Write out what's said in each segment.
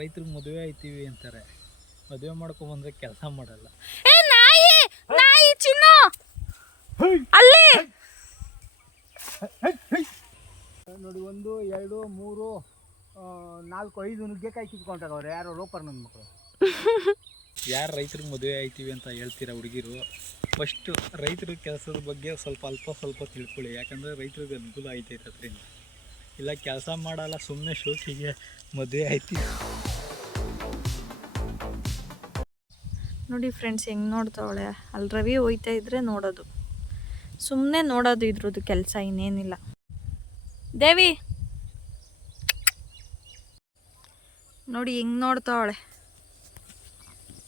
ರೈತರಿಗೆ ಮದುವೆ ಆಯ್ತೀವಿ ಅಂತಾರೆ. ಮದುವೆ ಮಾಡ್ಕೊಂಬಂದ್ರೆ ಕೆಲಸ ಮಾಡಲ್ಲ. ಏ ನಾಯಿ ನಾಯಿ ಚಿನ್ನು! ಅಲ್ಲಿ! ನೋಡಿ ಒಂದು ಎರಡು ಮೂರು ಆ, ನಾಲ್ಕು ಐದು ನುಗ್ಗೆಕಾಯಿ ಅವ್ರು. ಯಾರೋ ರೋಪರ್ ನನ್ನ ಮಕ್ಕಳು ಯಾರು ರೈತ್ರಿಗೆ ಮದುವೆ ಆಯ್ತೀವಿ ಅಂತ ಹೇಳ್ತೀರಾ ಹುಡುಗಿರು? ಫಸ್ಟ್ ರೈತರ ಕೆಲಸದ ಬಗ್ಗೆ ಸ್ವಲ್ಪ ಅಲ್ಪ ಸ್ವಲ್ಪ ತಿಳ್ಕೊಳ್ಳಿ. ಯಾಕಂದರೆ ರೈತರಿಗೆ ಅನುಕೂಲ ಆಯ್ತೈತೆ ಅದರಿಂದ. ಇಲ್ಲ ಕೆಲಸ ಮಾಡಲ್ಲ ಸುಮ್ಮನೆ ಶೋಕಿಗೆ ಮದುವೆ ಆಯ್ತೀವಿ. ನೋಡಿ ಫ್ರೆಂಡ್ಸ್ ಹೆಂಗೆ ನೋಡ್ತಾವಳೆ? ಅಲ್ಲಿ ರವಿ ಹೋಯ್ತಾ ಇದ್ರೆ ನೋಡೋದು. ಸುಮ್ಮನೆ ನೋಡೋದು ಇದ್ರದ್ದು ಕೆಲಸ ಇನ್ನೇನಿಲ್ಲ. ದೇವಿ! ನೋಡಿ ಹೆಂಗೆ ನೋಡ್ತಾವಳೆ.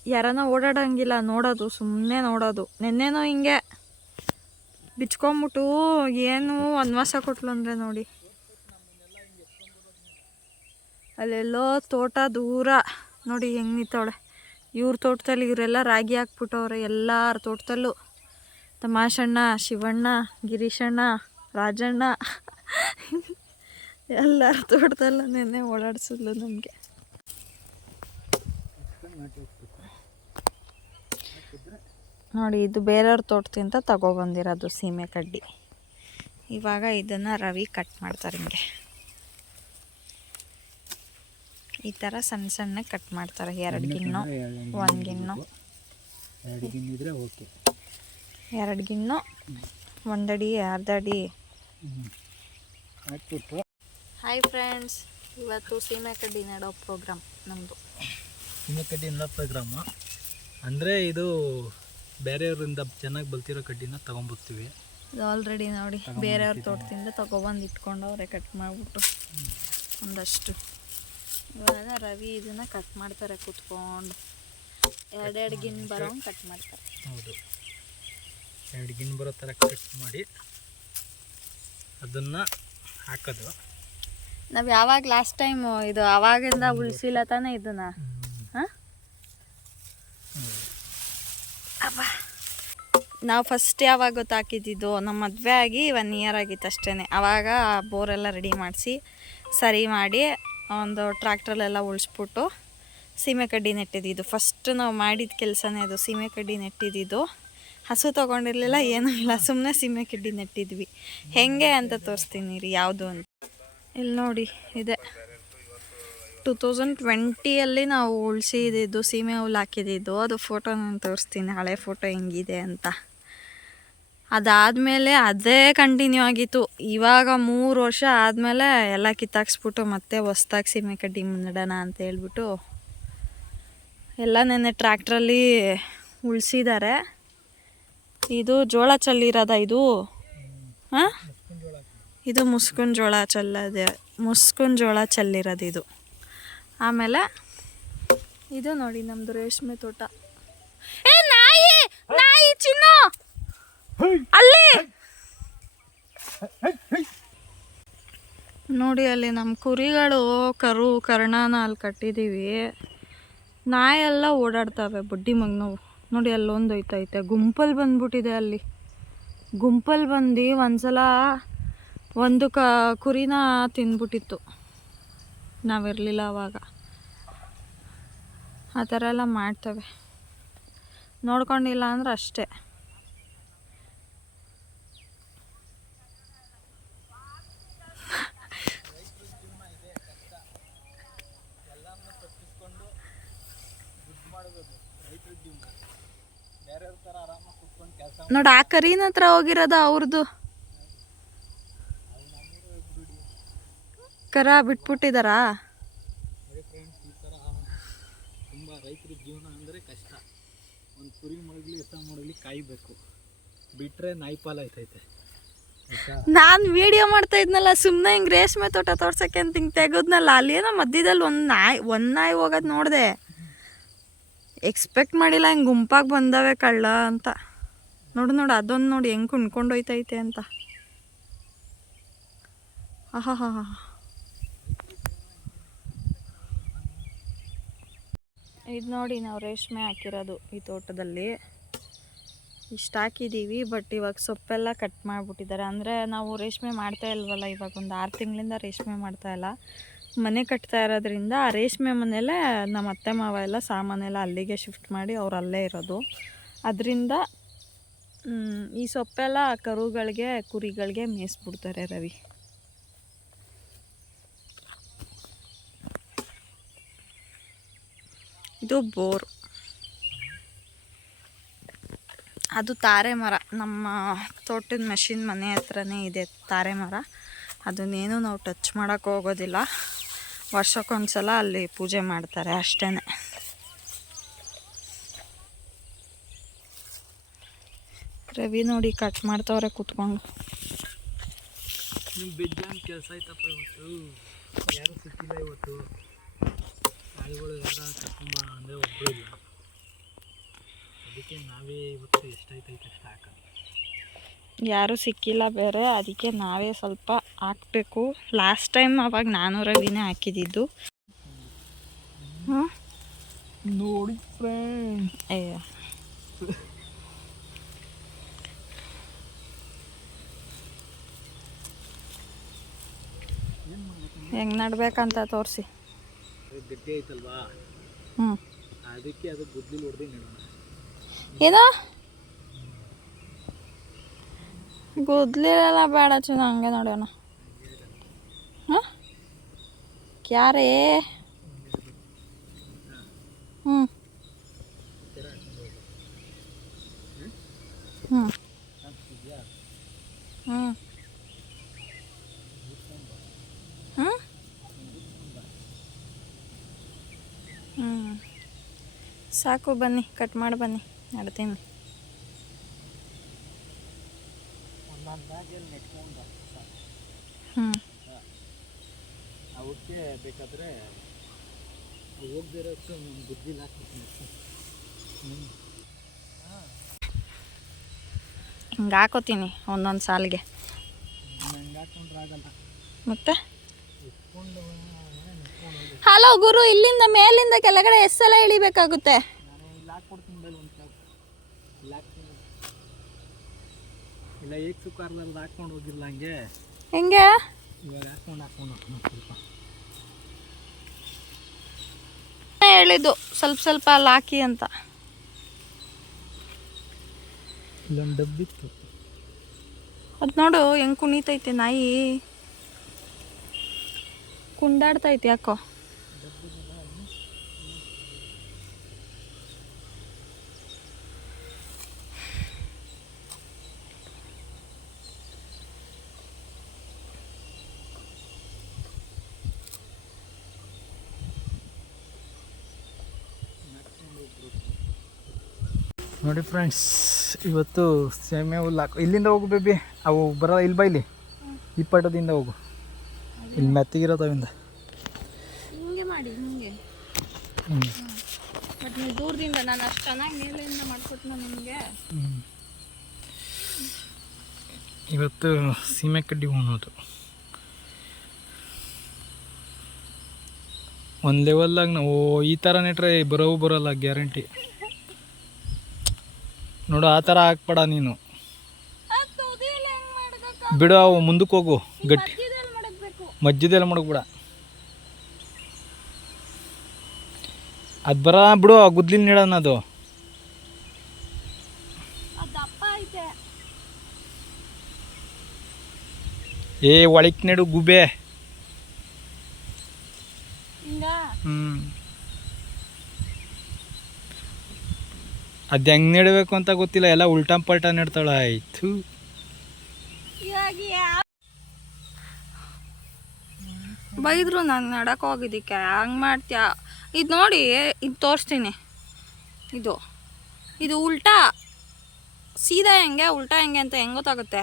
ಯಾರನ್ನ ಓಡಾಡೋಂಗಿಲ್ಲ, ನೋಡೋದು ಸುಮ್ಮನೆ ನೋಡೋದು. ನೆನ್ನೆನೂ ಹಿಂಗೆ ಬಿಚ್ಕೊಂಬಿಟ್ಟು ಏನು ಅನ್ವಾಸ ಕೊಟ್ಲು ಅಂದರೆ ನೋಡಿ. ಅಲ್ಲೆಲ್ಲೋ ತೋಟ ದೂರ ನೋಡಿ ಹೆಂಗೆ ನಿಂತವಳೆ. ಇವ್ರ ತೋಟದಲ್ಲಿ ಇವರೆಲ್ಲ ರಾಗಿ ಹಾಕ್ಬಿಟ್ಟವ್ರೆ, ಎಲ್ಲರ ತೋಟದಲ್ಲೂ. ತಮಾಷಣ್ಣ, ಶಿವಣ್ಣ, ಗಿರೀಶಣ್ಣ, ರಾಜಣ್ಣ. ಎಲ್ಲರ ತೋಟದಲ್ಲೂ ನೆನ್ನೆ ಓಡಾಡಿಸಿದ್ಲು ನಮಗೆ. ನೋಡಿ, ಇದು ಬೇರೆಯವ್ರ ತೋಟದಿಂದ ತಗೊಬಂದಿರೋದು ಸೀಮೆ ಕಡ್ಡಿ. ಇವಾಗ ಇದನ್ನು ರವಿ ಕಟ್ ಮಾಡ್ತಾರೆ ಹಿಂಗೆ ಈ ಥರ ಸಣ್ಣ ಸಣ್ಣ ಕಟ್ ಮಾಡ್ತಾರೆ. ಎರಡು ಗಿಣ್ಣು ಒಂದು ಗಿಣ್ಣು. ಎರಡು ಗಿಣ್ಣಿದ್ರೆ ಓಕೆ. ಎರಡು ಗಿಣ್ಣು ಒಂದಡಿ ಅರ್ಧಡಿ. ಹಾಯ್ ಫ್ರೆಂಡ್ಸ್ ಇವತ್ತು ಸೀಮೆ ಕಡ್ಡಿ ನೆಡೋ ಪ್ರೋಗ್ರಾಮ್ ನಮ್ಮದು ಸೀಮೆ ಕಡ್ಡಿ ನೆಡೋ ಪ್ರೋಗ್ರಾಮು ಅಂದರೆ ಇದು ಬೇರೆಯವರಿಂದ ಚೆನ್ನಾಗಿ ಬಲ್ತಿರೋ ಕಡ್ಡಿನ ತೊಗೊಂಬರ್ತೀವಿ ಇದು ಆಲ್ರೆಡಿ ನೋಡಿ ಬೇರೆಯವ್ರ ತೋಟದಿಂದ ತಗೊಬಂದು ಅವರೇ ಕಟ್ ಮಾಡಿಬಿಟ್ಟು ಒಂದಷ್ಟು. ಇವಾಗ ರವಿ ಇದನ್ನು ಕಟ್ ಮಾಡ್ತಾರೆ ಕುತ್ಕೊಂಡು. ಎರಡೆರಡು ಗಿನ್ ಬರೋಂಗೆ ಕಟ್ ಮಾಡ್ತಾರೆ. ಹೌದು. ಎರಡು ಗಿನ್ ಬರೋ ಥರ ಕಟ್ ಮಾಡಿ ಅದನ್ನು ಹಾಕೋದು. ನಾವು ಯಾವಾಗ ಲಾಸ್ಟ್ ಟೈಮ್ ಇದು ಅವಾಗಿಂದ ಉಳಿಸಿಲ್ಲ ತಾನೇ ಇದನ್ನ? ಹಾಂ? ನಾವು ಫಸ್ಟ್ ಯಾವಾಗ ಗೊತ್ತಾಕಿದ್ದು ನಮ್ಮ ಮದುವೆ ಆಗಿ ಒನ್ ಇಯರ್ ಆಗಿತ್ತು ಅಷ್ಟೇ ಆವಾಗ ಬೋರೆಲ್ಲ ರೆಡಿ ಮಾಡಿಸಿ ಸರಿ ಮಾಡಿ ಒಂದು ಟ್ರ್ಯಾಕ್ಟ್ರಲ್ಲೆಲ್ಲ ಉಳಿಸ್ಬಿಟ್ಟು ಸೀಮೆ ಕಡ್ಡಿ ನೆಟ್ಟಿದ್ದು ಫಸ್ಟ್ ನಾವು ಮಾಡಿದ ಕೆಲಸನೇ ಅದು, ಸೀಮೆ ಕಡ್ಡಿ ನೆಟ್ಟಿದ್ದು ಹಸು ತೊಗೊಂಡಿರಲಿಲ್ಲ, ಏನೂ ಇಲ್ಲ ಸುಮ್ಮನೆ ಸೀಮೆ ಕಡ್ಡಿ ನೆಟ್ಟಿದ್ವಿ. ಹೆಂಗೆ ಅಂತ ತೋರಿಸ್ತೀನಿ ರೀ, ಯಾವುದು ಅಂತ. ಇಲ್ಲಿ ನೋಡಿ, ಇದೆ. ಟೂ ತೌಸಂಡ್ ಟ್ವೆಂಟಿಯಲ್ಲಿ ನಾವು ಉಳಿಸಿದ್ದು ಸೀಮೆ ಹುಲ್ಲು ಹಾಕಿದ್ದು ಅದು ಫೋಟೋ ನಾನು ತೋರಿಸ್ತೀನಿ, ಹಳೆ ಫೋಟೋ ಹೆಂಗಿದೆ ಅಂತ. ಅದಾದಮೇಲೆ ಅದೇ ಕಂಟಿನ್ಯೂ ಆಗಿತ್ತು. ಇವಾಗ ಮೂರು ವರ್ಷ ಆದಮೇಲೆ ಎಲ್ಲ ಕಿತ್ತಾಕ್ಸ್ಬಿಟ್ಟು ಮತ್ತೆ ಹೊಸ್ದಾಗಿ ಸೀಮೆ ಕಡ್ಡಿ ನೆಡೋಣ ಅಂತ ಹೇಳ್ಬಿಟ್ಟು ಎಲ್ಲ ನೆನ್ನೆ ಟ್ರ್ಯಾಕ್ಟ್ರಲ್ಲಿ ಉಳಿಸಿದ್ದಾರೆ ಇದು ಜೋಳ ಚಲ್ಲಿರೋದ ಇದು? ಹಾಂ? ಇದು ಮುಸ್ಕಿನ ಜೋಳ ಚೆಲ್ಲದೆ, ಮುಸ್ಕಿನ ಜೋಳ ಚಲ್ಲಿರೋದು ಇದು. ಆಮೇಲೆ ಇದು ನೋಡಿ ನಮ್ಮದು ರೇಷ್ಮೆ ತೋಟ. ಏ ನಾಯಿ ನಾಯಿ ಚಿನ್ನು! ಅಲ್ಲಿ! ನೋಡಿ ಅಲ್ಲಿ ನಮ್ಮ ಕುರಿಗಳು, ಕರು, ಕರ್ಣನ ಅಲ್ಲಿ ಕಟ್ಟಿದ್ದೀವಿ ನಾಯೆಲ್ಲ ಓಡಾಡ್ತವೆ, ಬಡ್ಡಿ ಮಗ್ನವು. ನೋಡಿ ಅಲ್ಲೊಂದು ಐತೈತೆ ಗುಂಪಲ್ಲಿ ಬಂದ್ಬಿಟ್ಟಿದೆ ಅಲ್ಲಿ. ಗುಂಪಲ್ಲಿ ಬಂದು ಒಂದ್ಸಲ ಒಂದು ಕ, ಕುರಿನ ತಿಂದ್ಬಿಟ್ಟಿತ್ತು. ನಾವಿರಲಿಲ್ಲ ಅವಾಗ. ಆ ಥರ ಎಲ್ಲ ಮಾಡ್ತವೆ. ನೋಡ್ಕೊಂಡಿಲ್ಲ ಅಂದ್ರೆ ಅಷ್ಟೇ. ನೋಡಿ ಆ ಕರೀನ ಹತ್ರ ಹೋಗಿರೋದ ಅವ್ರದ್ದು ಕರ ಬಿಟ್ಬಿಟ್ಟಿದಾರಾ? ನಾನ್ ಈ ತುಂಬ ರೈತರ ಜೀವನ ಅಂದರೆ ಕಷ್ಟ. ಒಂದು ಕುರಿ ಮಡಗಲಿ ಎತ್ತ ಮಡಗಲಿ ಕಾಯಬೇಕು. ಬಿಟ್ಟರೆ ನಾಯಿ ಪಾಲ್ ಆಯ್ತೈತೆ ನಾನು ವಿಡಿಯೋ ಮಾಡ್ತಾ ಇದ್ನಲ್ಲ ಸುಮ್ಮನೆ ಹಿಂಗೆ ರೇಷ್ಮೆ ತೋಟ ತೋರ್ಸಕ್ಕೆ ಅಂತ ಹಿಂಗೆ ತೆಗೆದ್ನಲ್ಲ ಅಲ್ಲಿ ಏನೋ ಮಧ್ಯದಲ್ಲಿ ಒಂದು ನಾಯಿ ಒಂದು ನಾಯಿ ಹೋಗೋದು ನೋಡಿದೆ. ಎಕ್ಸ್ಪೆಕ್ಟ್ ಮಾಡಿಲ್ಲ, ಹಿಂಗೆ ಗುಂಪಾಗಿ ಬಂದವೆ ಕಳ್ಳ ಅಂತ. ನೋಡು ನೋಡು, ಅದೊಂದು ನೋಡಿ ಹೆಂಗೆ ಕುಣ್ಕೊಂಡು ಹೋಯ್ತೈತೆ ಅಂತ. ಆಹಾ ಹಾ ಹಾ ಇದು ನೋಡಿ ನಾವು ರೇಷ್ಮೆ ಹಾಕಿರೋದು ಈ ತೋಟದಲ್ಲಿ. ಇಷ್ಟು ಹಾಕಿದ್ದೀವಿ ಬಟ್ ಇವಾಗ ಸೊಪ್ಪೆಲ್ಲ ಕಟ್ ಮಾಡಿಬಿಟ್ಟಿದ್ದಾರೆ. ಅಂದರೆ ನಾವು ರೇಷ್ಮೆ ಮಾಡ್ತಾ ಇಲ್ವಲ್ಲ, ಇವಾಗ ಒಂದು ಆರು ತಿಂಗಳಿಂದ ರೇಷ್ಮೆ ಮಾಡ್ತಾ ಇಲ್ಲ. ಮನೆ ಕಟ್ತಾ ಇರೋದ್ರಿಂದ ಆ ರೇಷ್ಮೆ ಮನೆಯಲ್ಲೇ ನಮ್ಮ ಅತ್ತೆ ಮಾವ ಎಲ್ಲ ಸಾಮಾನೆಲ್ಲ ಅಲ್ಲಿಗೆ ಶಿಫ್ಟ್ ಮಾಡಿ ಅವ್ರು ಅಲ್ಲೇ ಇರೋದು. ಅದರಿಂದ ಈ ಸೊಪ್ಪೆಲ್ಲ ಕರುಗಳಿಗೆ, ಕುರಿಗಳಿಗೆ ಮೇಯಿಸ್ಬಿಡ್ತಾರೆ ರವಿ. ಇದು ಬೋರ್. ಅದು ತಾರೆ ಮರ. ನಮ್ಮ ತೋಟದ ಮೆಷಿನ್ ಮನೆ ಹತ್ರನೇ ಇದೆ ತಾರೆ ಮರ. ಅದನ್ನೇನು ನಾವು ಟಚ್ ಮಾಡೋಕ್ಕೆ ಹೋಗೋದಿಲ್ಲ. ವರ್ಷಕ್ಕೊಂದ್ಸಲ ಅಲ್ಲಿ ಪೂಜೆ ಮಾಡ್ತಾರೆ ಅಷ್ಟೇ ರವಿ ನೋಡಿ ಕಟ್ ಮಾಡ್ತಾವ್ರೆ ಕುತ್ಕೊಂಡು. ಕೆಲಸ ಆಯ್ತಪ್ಪ ಇವತ್ತು? ಯಾರು ಸಿಕ್ಕಿಲ್ಲ ಇವತ್ತು. ಆಳುಗಳು ಯಾರ ಕರ್ಕೊಂಬ ಅಂದರೆ ಒಬ್ಬರು ಇಲ್ಲ. ಅದಕ್ಕೆ ನಾವೇ ಇವತ್ತು ಎಷ್ಟಾಯ್ತೈತೆ ಹಾಕೋದು ಯಾರೂ ಸಿಕ್ಕಿಲ್ಲ ಬೇರೆ ಅದಕ್ಕೆ ನಾವೇ ಸ್ವಲ್ಪ ಹಾಕಬೇಕು. ಲಾಸ್ಟ್ ಟೈಮ್ ಅವಾಗ ನಾನು ರವಿನೇ ಹಾಕಿದ್ದಿದ್ದು ಹ್ಞೂ ನೋಡಿ ಹೆಂಗೆ ನಡ್ಬೇಕಂತ ತೋರಿಸಿ. ಗಟ್ಟಿ ಐತಲ್ವಾ? ಹ್ಞೂ ಅದಕ್ಕೆ ಅದು ಗುದ್ಲಿ ಹೊಡೆದು ನೆಡೋಣ. ಏನೋ? ಗುದ್ಲಿಲೆಲ್ಲ ಬೇಡ ಚುನ ಹಂಗೆ ನೋಡೋಣ ಹಾಂ ಕ್ಯಾರೇ ಹ್ಞೂ ಹ್ಞೂ ಹ್ಞೂ ಹ್ಞೂ ಹ್ಞೂ ಸಾಕು ಬನ್ನಿ ಕಟ್ ಮಾಡಿ ಬನ್ನಿ ನಡ್ತೀನಿ ಒಂದೊಂದಾಗಿ ನೆಟ್ಕೊಂಡು ಹ್ಞೂ ಅವಕ್ಕೆ ಬೇಕಾದರೆ ಹೋಗದಿರೋಕ್ಕೆ ನಮ್ಮ ಬುದ್ಧಿ ಹ್ಞೂ ಹಿಂಗೆ ಹಾಕೋತೀನಿ ಒಂದೊಂದು ಸಾಲಿಗೆ. ಮತ್ತೆ? ಹಲೋ ಗುರು ಇಲ್ಲಿಂದ ಮೇಲಿಂದ ಕೆಳಗಡೆ ಎಷ್ಟು ಸಲ ಇಳಿಬೇಕಾಗುತ್ತೆ ಇಲ್ಲಿ ಹಾಕ್ತೀನಿ ಈಗ ಹಾಕ್ಕೊಂಡು ಹೋಗಿಲ್ಲ ಹಂಗೆ. ಹೆಂಗೆ? ಇವಾಗ ಹಾಕೊಂಡು ಸ್ವಲ್ಪ. ಹೇಳಿದ್ದು ಸ್ವಲ್ಪ ಸ್ವಲ್ಪ ಅಲ್ಲಿ ಹಾಕಿ ಅಂತ ಅದು ನೋಡು ಹೆಂಗೆ ಕುಣಿತೈತೆ ನಾಯಿ. ಕುಂಡಾಡ್ತೈತೆ ಯಾಕೋ ನೋಡಿ ಫ್ರೆಂಡ್ಸ್ ಇವತ್ತು ಸೇಮೆ ಹುಲ್ಲು ಹಾಕು. ಇಲ್ಲಿಂದ ಹೋಗು ಬೇಬಿ ಅವು ಬರೋ ಇಲ್ಲಿ ಬೈಲಿ ಈ ಪಟದಿಂದ ಹೋಗು. ಇಲ್ಲಿ ಮೆತ್ತಗಿರೋದವಿಂದ ಹಿಂಗೆ ಮಾಡಿ ಹಿಂಗೆ. ಹ್ಞೂ ಬಟ್ ನೀವು ದೂರದಿಂದ ನಾನು ಅಷ್ಟು ಚೆನ್ನಾಗಿ ಮೇಲೆಯಿಂದ ನಿಮಗೆ? ಇವತ್ತು ಸೀಮೆ ಕಡ್ಡಿ ಉಣ್ಣೋದು. ಒಂದು ಲೆವೆಲ್ದಾಗ ನಾವು ಈ ಥರ ನೆಟ್ರೆ ಬರೋವು ಬರೋಲ್ಲ ಗ್ಯಾರಂಟಿ ನೋಡು ಆ ಥರ ಹಾಕ್ಬೇಡ ನೀನು. ಬಿಡು ಅವು ಮುಂದಕ್ಕೆ ಹೋಗು ಗಟ್ಟಿ. ಮಜ್ಜಿದೆಲ್ಲ ಮಡಗ್ಬಿಡ. ಅದು ಬರ ಬಿಡು ಆ ಗುದ್ಲಿನ ನೀಡೋಣ ಅದು. ಏ ಒಳಕ್ ನೆಡು ಗುಬೆ ಹ್ಞೂ ಅದು ಹೆಂಗೆ ನೆಡಬೇಕು ಅಂತ ಗೊತ್ತಿಲ್ಲ ಎಲ್ಲ ಉಲ್ಟಾ ಪಲ್ಟಾ ನೆಡ್ತಾಳ ಆಯ್ತು. ಬೈದ್ರು ನಾನು ನಡಕ್ಕೆ ಹೋಗಿದ್ದಕ್ಕೆ ಹಂಗೆ ಮಾಡ್ತೀಯ? ಇದು ನೋಡಿ ಇದು ತೋರಿಸ್ತೀನಿ. ಇದು. ಇದು ಉಲ್ಟಾ. ಸೀದಾ ಹೆಂಗೆ ಉಲ್ಟಾ ಹೆಂಗೆ ಅಂತ ಹೆಂಗೆ ಗೊತ್ತಾಗುತ್ತೆ?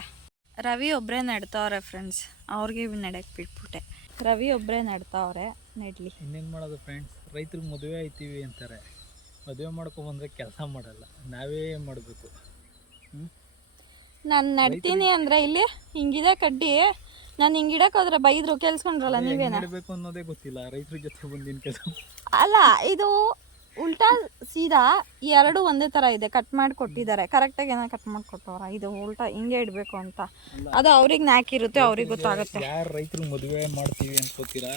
ರವಿ ಒಬ್ಬರೇ ನಡ್ತಾವ್ರೆ ಫ್ರೆಂಡ್ಸ್ ಅವ್ರಿಗೆ ನಡಕ್ಕೆ ಬಿಟ್ಬಿಟ್ಟೆ. ರವಿ ಒಬ್ಬರೇ ನಡ್ತಾವ್ರೆ ನೆಡ್ಲಿ. ಇನ್ನೇನು ಮಾಡೋದು ಫ್ರೆಂಡ್ಸ್ ರೈತರಿಗೆ ಮದುವೆ ಆಯ್ತೀವಿ ಅಂತಾರೆ. ಮದುವೆ ಮಾಡ್ಕೊಂಬಂದ್ರೆ ಕೆಲಸ ಮಾಡಲ್ಲ. ನಾವೇ ಮಾಡಬೇಕು? ನಾನು ನಡ್ತೀನಿ ಅಂದ್ರೆ ಇಲ್ಲಿ ಹಿಂಗಿದೆ ಕಡ್ಡಿ ನಾನು ಹಿಂಗೆ ಇಡಕ್ಕೆ ಹೋದ್ರೆ ಬೈದ್ರು ಕೇಳಿಸ್ಕೊಂಡ್ರಲ್ಲ ನೀವೇನ? ಮಾಡಬೇಕು ಅನ್ನೋದೇ ಗೊತ್ತಿಲ್ಲ. ರೈತರ ಜೊತೆ ಬಂದಿನ ಕೆಲಸ ಅಲ್ಲ ಇದು ಉಲ್ಟಾ ಸೀದಾ ಎರಡು ಒಂದೇ ಥರ ಇದೆ ಕಟ್ ಮಾಡಿ ಕೊಟ್ಟಿದ್ದಾರೆ ಕರೆಕ್ಟಾಗಿ ಏನೋ ಕಟ್ ಮಾಡಿ ಕೊಟ್ಟವ್ರ ಇದು ಉಲ್ಟಾ ಹಿಂಗೆ ಇಡಬೇಕು ಅಂತ. ಅದು ಅವ್ರಿಗೆ ನ್ಯಾಕ್ ಇರುತ್ತೆ ಅವ್ರಿಗೆ ಗೊತ್ತಾಗುತ್ತೆ. ಯಾರು ರೈತರು ಮದುವೆ ಮಾಡ್ತೀವಿ ಅನ್ಕೋತೀರಾ?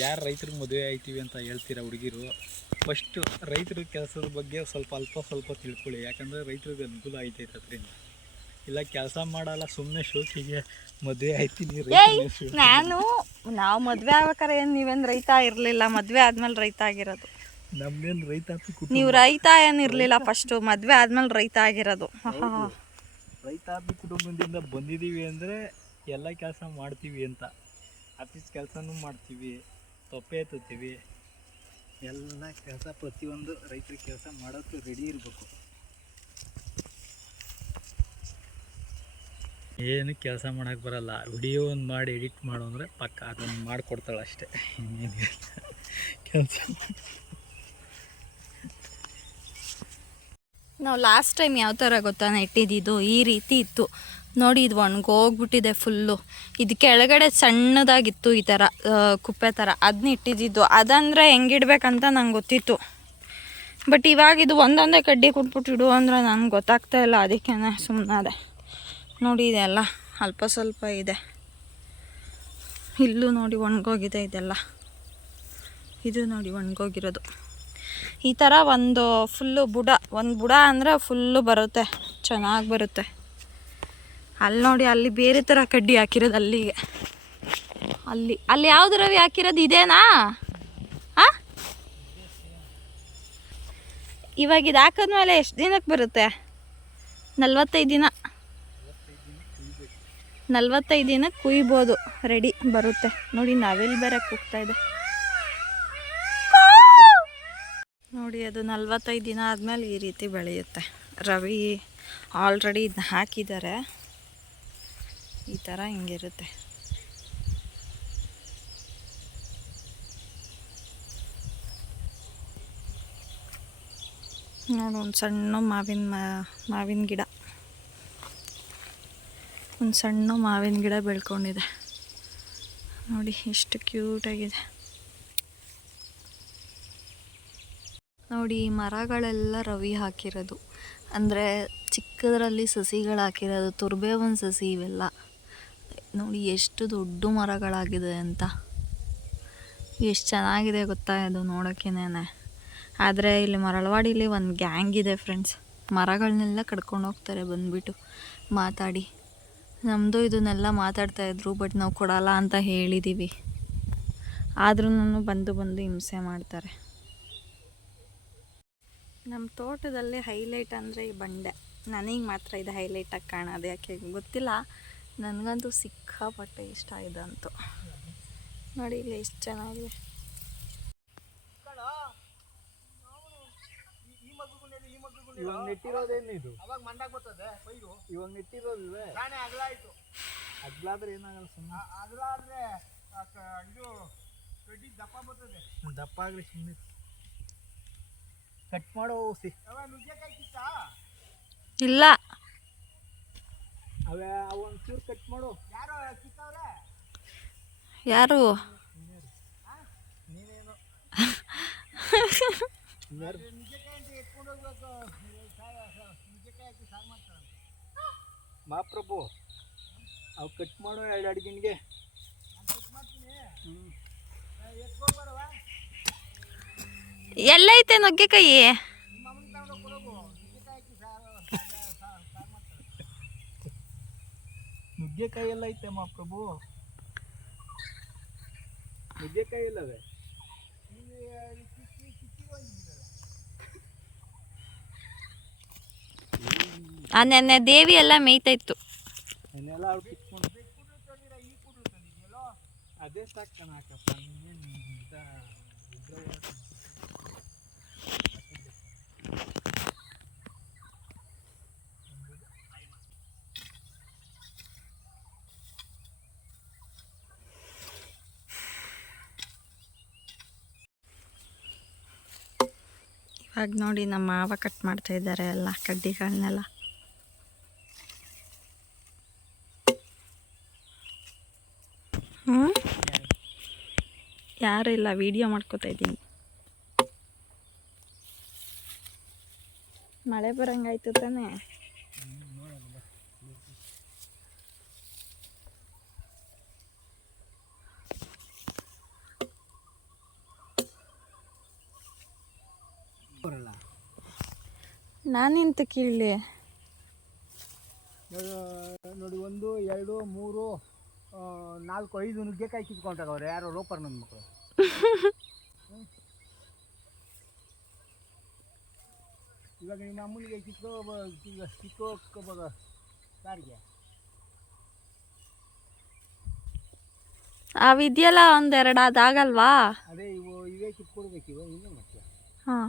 ಯಾರು ರೈತರಿಗೆ ಮದುವೆ ಆಯ್ತೀವಿ ಅಂತ ಹೇಳ್ತೀರಾ ಹುಡುಗಿರು? ಫಸ್ಟ್ ರೈತರ ಕೆಲಸದ ಬಗ್ಗೆ ಸ್ವಲ್ಪ ಅಲ್ಪ ಸ್ವಲ್ಪ ತಿಳ್ಕೊಳ್ಳಿ. ಯಾಕಂದರೆ ರೈತರಿಗೆ ಅನುಕೂಲ ಆಯ್ತೈತೆ ಅದರಿಂದ. ಇಲ್ಲ ಕೆಲಸ ಮಾಡಲ್ಲ ಸುಮ್ಮನೆ ಶೋಕಿಗೆ ಮದುವೆ ಆಯ್ತೀನಿ ನಾನು ನಾವು ಮದುವೆ ಆಗ್ಬೇಕಾರೆ ಏನು ನೀವೇನು ರೈತ ಇರಲಿಲ್ಲ ಮದುವೆ ಆದ್ಮೇಲೆ ರೈತ ಆಗಿರೋದು. ನಮ್ದೇನು ರೈತ ನೀವು ರೈತ ಏನು ಇರಲಿಲ್ಲ ಫಸ್ಟು ಮದುವೆ ಆದ್ಮೇಲೆ ರೈತ ಆಗಿರೋದು. ರೈತ ರೈತಾಪಿ ಕುಟುಂಬದಿಂದ ಬಂದಿದ್ದೀವಿ ಅಂದರೆ ಎಲ್ಲ ಕೆಲಸ ಮಾಡ್ತೀವಿ ಅಂತ. ಆಫೀಸ್ ಕೆಲಸನೂ ಮಾಡ್ತೀವಿ. ತೊಪ್ಪೆ ಎತ್ತುತ್ತೀವಿ ಎಲ್ಲ ಕೆಲಸ ಪ್ರತಿಯೊಂದು ರೈತರ ಕೆಲಸ ಮಾಡೋಕ್ಕೆ ರೆಡಿ ಇರಬೇಕು. ಏನು ಕೆಲಸ ಮಾಡೋಕ್ಕೆ ಬರಲ್ಲ. ವಿಡಿಯೋ ಒಂದು ಮಾಡಿ ಎಡಿಟ್ ಮಾಡು ಅಂದರೆ ಪಕ್ಕ ಅದನ್ನು ಮಾಡಿಕೊಡ್ತಾಳೆ ಅಷ್ಟೇ. ಇನ್ನೇನು ಕೆಲಸ ನಾವು ಲಾಸ್ಟ್ ಟೈಮ್ ಯಾವ ಥರ ಗೊತ್ತಾ ನೆಟ್ಟಿದ್ದು ಈ ರೀತಿ ಇತ್ತು. ನೋಡಿ ಇದು ಒಣಗೋಗ್ಬಿಟ್ಟಿದೆ ಫುಲ್ಲು. ಇದು ಕೆಳಗಡೆ ಸಣ್ಣದಾಗಿತ್ತು ಈ ಥರ ಕುಪ್ಪೆ ಥರ. ಅದನ್ನ ಇಟ್ಟಿದ್ದಿದ್ದು. ಅದಂದರೆ ಹೆಂಗಿಡ್ಬೇಕಂತ ನಂಗೆ ಗೊತ್ತಿತ್ತು. ಬಟ್ ಇವಾಗ ಇದು ಒಂದೊಂದೇ ಕಡ್ಡಿ ಕೊಟ್ಬಿಟ್ಟು ಇಡು ಅಂದರೆ ನಂಗೆ ಗೊತ್ತಾಗ್ತಾ ಇಲ್ಲ ಅದಕ್ಕೆ ಸುಮ್ಮನೆ ನೋಡಿ ಇದೆಲ್ಲ, ಅಲ್ಪ ಸ್ವಲ್ಪ ಇದೆ. ಇಲ್ಲೂ ನೋಡಿ ಒಣಗೋಗಿದೆ ಇದೆಲ್ಲ. ಇದು ನೋಡಿ ಒಣಗೋಗಿರೋದು. ಈ ಥರ ಒಂದು ಫುಲ್ಲು ಬುಡ, ಒಂದು ಬುಡ ಅಂದರೆ ಫುಲ್ಲು ಬರುತ್ತೆ, ಚೆನ್ನಾಗಿ ಬರುತ್ತೆ. ಅಲ್ಲಿ ನೋಡಿ, ಅಲ್ಲಿ ಬೇರೆ ಥರ ಕಡ್ಡಿ ಹಾಕಿರೋದು ಅಲ್ಲಿಗೆ. ಅಲ್ಲಿ ಅಲ್ಲಿ ಯಾವ್ದು ರವಿ ಹಾಕಿರೋದು? ಇದೇನಾ? ಆ ಇವಾಗ ಇದು ಹಾಕಿದ್ಮೇಲೆ ಎಷ್ಟು ದಿನಕ್ಕೆ ಬರುತ್ತೆ? ನಲ್ವತ್ತೈದು ದಿನ. ನಲ್ವತ್ತೈದು ದಿನ ಕುಯ್ಬೋದು. ರೆಡಿ, ಬರುತ್ತೆ. ನೋಡಿ ನಾವೆಲ್ಲಿ ಬೇರೆ ಕೂಗ್ತಾ ಇದೆ. ನೋಡಿ, ಅದು ನಲ್ವತ್ತೈದು ದಿನ ಆದಮೇಲೆ ಈ ರೀತಿ ಬೆಳೆಯುತ್ತೆ. ರವಿ ಆಲ್ರೆಡಿ ಇದನ್ನ ಹಾಕಿದ್ದಾರೆ. ಈ ಥರ ಹಿಂಗಿರುತ್ತೆ. ನೋಡು, ಒಂದು ಸಣ್ಣ ಮಾವಿನ ಮಾವಿನ ಗಿಡ. ಒಂದು ಸಣ್ಣ ಮಾವಿನ ಗಿಡ ಬೆಳ್ಕೊಂಡಿದೆ. ನೋಡಿ, ಎಷ್ಟು ಕ್ಯೂಟಾಗಿದೆ ನೋಡಿ ಮರಗಳೆಲ್ಲ ರವಿ ಹಾಕಿರೋದು. ಅಂದರೆ ಚಿಕ್ಕದರಲ್ಲಿ ಸಸಿಗಳು ಹಾಕಿರೋದು ತುರ್ಬೇವನ್ ಸಸಿ ಇವೆಲ್ಲ. ನೋಡಿ ಎಷ್ಟು ದೊಡ್ಡ ಮರಗಳಾಗಿದೆ ಅಂತ. ಎಷ್ಟು ಚೆನ್ನಾಗಿದೆ ಗೊತ್ತಾ ಇದು ನೋಡೋಕ್ಕೇನೆ ಆದರೆ ಇಲ್ಲಿ ಮರಳವಾಡಿಲಿ ಒಂದು ಗ್ಯಾಂಗ್ ಇದೆ ಫ್ರೆಂಡ್ಸ್. ಮರಗಳನ್ನೆಲ್ಲ ಕಡ್ಕೊಂಡು ಹೋಗ್ತಾರೆ ಬಂದುಬಿಟ್ಟು. ಮಾತಾಡಿ. ನಮ್ಮದು ಇದನ್ನೆಲ್ಲ ಮಾತಾಡ್ತಾ ಇದ್ರು, ಬಟ್ ನಾವು ಕೊಡಲ್ಲ ಅಂತ ಹೇಳಿದ್ದೀವಿ ಆದ್ರೂ ಬಂದು ಬಂದು ಹಿಂಸೆ ಮಾಡ್ತಾರೆ. ನಮ್ಮ ತೋಟದಲ್ಲಿ ಹೈಲೈಟ್ ಅಂದರೆ ಈ ಬಂಡೆ. ನನಗೆ ಮಾತ್ರ ಇದು ಹೈಲೈಟಾಗಿ ಕಾಣೋದು ಯಾಕೆ ಗೊತ್ತಿಲ್ಲ. ನನಗಂತೂ ಸಿಕ್ಕಾಪಟ್ಟೆ ಇಷ್ಟ ಇದಂತೂ. ನೋಡಿ ಇಲ್ಲಿ ಎಷ್ಟು ಚೆನ್ನಾಗಿದೆ. ಇವಾಗ ನೆಟ್ಟಿರೋದೇನು ಇದು ಅವಾಗ ಮಂಡಾಗ ಬರ್ತದೆ ಪೈರು ಇವಾಗ ನೆಟ್ಟಿರೋದಿಲ್ವೇ ಪ್ರಾಣಿ ಅಗಲ ಆಯ್ತು. ಅಗ್ಲಾದ್ರೆ ಏನಾಗಲ್ಲ ಸುಮ್ಮನೆ ಕ- ಇದು ಕಡ್ಡಿ ದಪ್ಪ ಬರ್ತದೆ. ದಪ್ಪ ಆಗ್ಲಿ ಸುಮ್ಮನೆ ಕಟ್ ಮಾಡೋ ಸಿ ನುಗ್ಗೆಕಾಯಿ ಕಿತ್ತ? ಇಲ್ಲ. ಮಾಡ್ತಾರೆ ಮಹಾಪ್ರಭು ಅವು ಕಟ್ ಮಾಡೋ ಎರಡು ಅಡ್ಗಿನ್ಗೆ. ಎಲ್ಲೈತೆ ನುಗ್ಗೆಕಾಯಿ ನಿಮ್ಮ ಅಮ್ಮನ ತಗೊಂಡು ಕೊಡೋಗು ನುಗ್ಗೆಕಾಯಿ ಹಾಕಿ ಸಾರು ಸಾರು ಮಾಡ್ತಾರೆ ನುಗ್ಗೆಕಾಯಿ ಎಲ್ಲ ಐತೆ ಮಹಾಪ್ರಭು ನುಗ್ಗೆಕಾಯಿ ಇಲ್ಲವೇ ಆ ನೆನ್ನೆ ದೇವಿ ಎಲ್ಲ ಮೇಯ್ತಾ ಇತ್ತು ನೆನ್ನೆಲ್ಲ ಅವ್ರು ಕಿತ್ಕೊಂಡು ಅದೇ ಸಾಕು ಇವಾಗ ನೋಡಿ ನಮ್ಮ ಮಾವ ಕಟ್ ಮಾಡ್ತಾ ಇದ್ದಾರೆ ಎಲ್ಲ ಕಡ್ಡಿಗಳನ್ನೆಲ್ಲ. ಹ್ಞೂ ಯಾರು ಇಲ್ಲ ವಿಡಿಯೋ ಮಾಡ್ಕೋತಾ ಇದ್ದೀನಿ. ಮಳೆ ಬರಂಗಾಯ್ತು ತಾನೇ? ಬರಲ್ಲ. ನಾನೆಂತ ಕೀಳಲಿ ನೋಡಿ- ಒಂದು ಎರಡು ಮೂರು ನಾಲ್ಕು ಐದು ನುಗ್ಗೆಕಾಯಿ ಕಿತ್ಕೊಂಡವ್ರೆ ಯಾರೋ ರೋಪರ್ ನನ್ನ ಮಕ್ಕಳು ಇವಾಗ ನಿಮ್ಮ ಅಮ್ಮನಿಗೆ ಕಿತ್ಕೋ ಬ- ಸಾರಿಗೆ ಅವಿದೆಯಲ್ಲ ಒಂದೆರಡು ಅದಾಗಲ್ವಾ ಅದೇ ಇವು ಇವೇ ಕಿತ್ಕೊಡ್ಬೇಕು ಇವ ಇನ್ನೇ ಮಾಡ್ತೀಯ ಹಾಂ.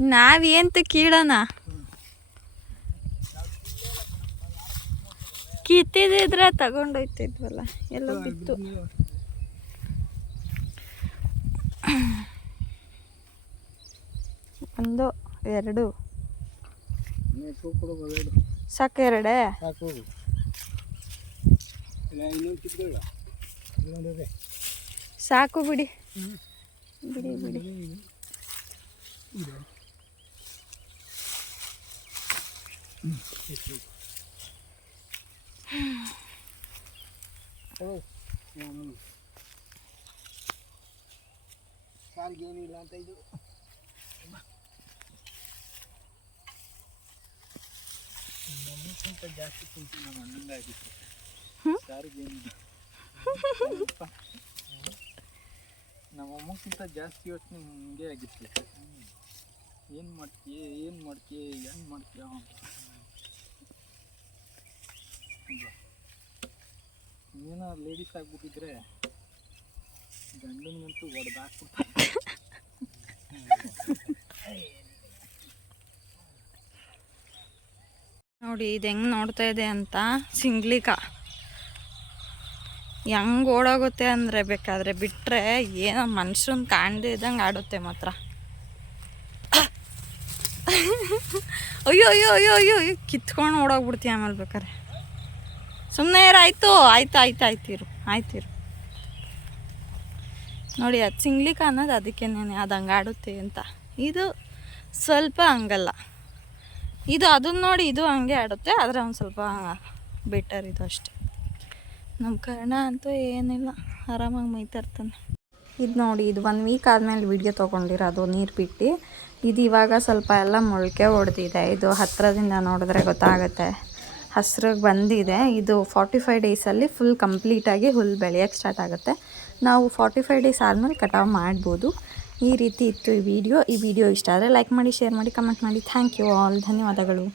ನಾವೇಂತ ಕೀಳೋಣ? ಕಿತ್ತಿದ್ರೆ ತಗೊಂಡೋಯ್ತಿದ್ವಲ್ಲ ಎಲ್ಲ ಬಿತ್ತು. ಒಂದು ಎರಡು. ಸಾಕು ಎರಡೇ? ಸಾಕು ಬಿಡಿ. ಬಿಡಿ ಬಿಡಿ. ಸಾರಿಗೆ ಏನಿಲ್ಲ ಅಂತ ಇದು ನಮಗಿಂತ ಜಾಸ್ತಿ ಕುಂತು ನಮ್ಮ ಅಣ್ಣಂಗಾಗಿತ್ತು? ಸಾರಿಗೆ ಏನಿಲ್ಲ ನಮ್ಮ ಅಮ್ಮಕ್ಕಿಂತ ಜಾಸ್ತಿ ಯೋಚನೆ ನಿಮಗೆ ಆಗಿತ್ತು ಏನು ಮಾಡ್ತೀಯ ಏನು ಮಾಡ್ತೀಯ ಹೆಂಗೆ ಮಾಡ್ತೀಯ ಅಂತ? ಲೇಡೀಸ್ ಆಗ್ಬಿಟ್ಟಿದ್ರೆ ಗಂಡನಿಗಂತೂ ನೋಡಿ, ಇದು ಹೆಂಗ್ ನೋಡ್ತಾ ಇದೆ ಅಂತ ಸಿಂಗ್ಲಿಕ. ಹೆಂಗ್ ಓಡೋಗುತ್ತೆ ಅಂದರೆ ಬೇಕಾದರೆ ಬಿಟ್ಟರೆ ಏನೋ ಮನುಷ್ಯನ್ ಕಾಣದೇ ಇದ್ದಂಗೆ ಆಡುತ್ತೆ ಮಾತ್ರ. ಅಯ್ಯೋ ಅಯ್ಯೋ ಅಯ್ಯೋ ಅಯ್ಯೋ ಅಯ್ಯೋ, ಕಿತ್ಕೊಂಡು ಓಡೋಗ್ಬಿಡ್ತೀಯ ಆಮೇಲೆ ಬೇಕಾರೆ ಸುಮ್ಮನೆ ಆಯಿತು, ಆಯ್ತು ಆಯ್ತು ಆಯ್ತಿರು ಆಯ್ತಿರು ನೋಡಿ, ಅದು ಸಿಂಗ್ಲಿಕ್ಕೆ ಅನ್ನೋದು ನಾನು ಅದು ಹಂಗೆ ಆಡುತ್ತೆ ಅಂತ. ಇದು ಸ್ವಲ್ಪ ಹಂಗಲ್ಲ. ಇದು ಅದನ್ನ ನೋಡಿ ಇದು ಹಂಗೆ ಆಡುತ್ತೆ, ಆದರೆ ಒಂದು ಸ್ವಲ್ಪ ಬೆಟರ್ ಇದು ಅಷ್ಟೆ. ನಮ್ಮ ಕರ್ಣ ಅಂತೂ ಏನಿಲ್ಲ, ಆರಾಮಾಗಿ ಮೈತಾ ಇರ್ತಾನೆ ಇದು ನೋಡಿ, ಇದು ಒನ್ ವೀಕ್ ಆದಮೇಲೆ ವಿಡಿಯೋ ತೊಗೊಂಡಿರೋದು ನೀರು ಬಿಟ್ಟು. ಇದು ಇವಾಗ ಸ್ವಲ್ಪ ಎಲ್ಲ ಮೊಳಕೆ ಹೊಡೆದಿದೆ ಇದು ಹತ್ತಿರದಿಂದ ನೋಡಿದ್ರೆ ಗೊತ್ತಾಗುತ್ತೆ. ಹಸ್ರಾಗಿ ಬಂದಿದೆ. ಇದು ಫಾರ್ಟಿ ಫೈವ್ ಡೇಸಲ್ಲಿ ಫುಲ್ ಕಂಪ್ಲೀಟಾಗಿ ಹುಲ್ ಬೆಳೆಯೋಕ್ಕೆ ಸ್ಟಾರ್ಟ್ ಆಗುತ್ತೆ. ನಾವು ಫಾರ್ಟಿ ಫೈವ್ ಡೇಸ್ ಆದಮೇಲೆ ಕಟಾವು ಮಾಡ್ಬೋದು. ಈ ರೀತಿ ಇತ್ತು ಈ ವಿಡಿಯೋ ಈ ವಿಡಿಯೋ ಇಷ್ಟ ಆದರೆ ಲೈಕ್ ಮಾಡಿ ಶೇರ್ ಮಾಡಿ ಕಮೆಂಟ್ ಮಾಡಿ. ಥ್ಯಾಂಕ್ ಯು ಆಲ್ ಧನ್ಯವಾದಗಳು.